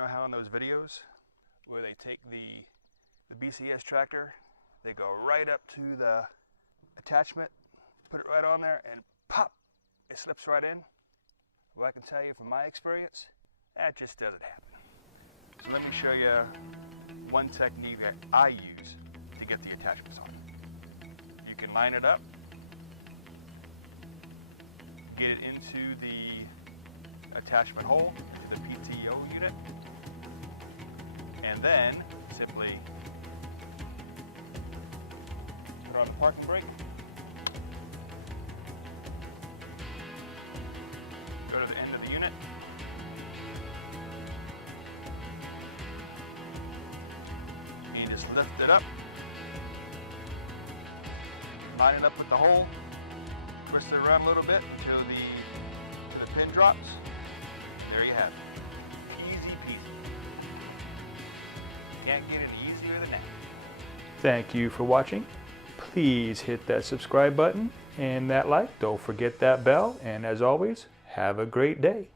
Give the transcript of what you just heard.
know how in those videos where they take the BCS tractor, they go right up to the attachment, put it right on there, and pop, it slips right in? Well, I can tell you from my experience, that just doesn't happen. So let me show you one technique that I use to get the attachments on. You can line it up, get it into the attachment hole, the PTO unit, and then simply put on the parking brake, go to the end of the unit, and just lift it up, line it up with the hole, twist it around a little bit until the pin drops. There you have it. Easy peasy. Can't get it easier than that. Thank you for watching. Please hit that subscribe button and that like. Don't forget that bell. And as always, have a great day.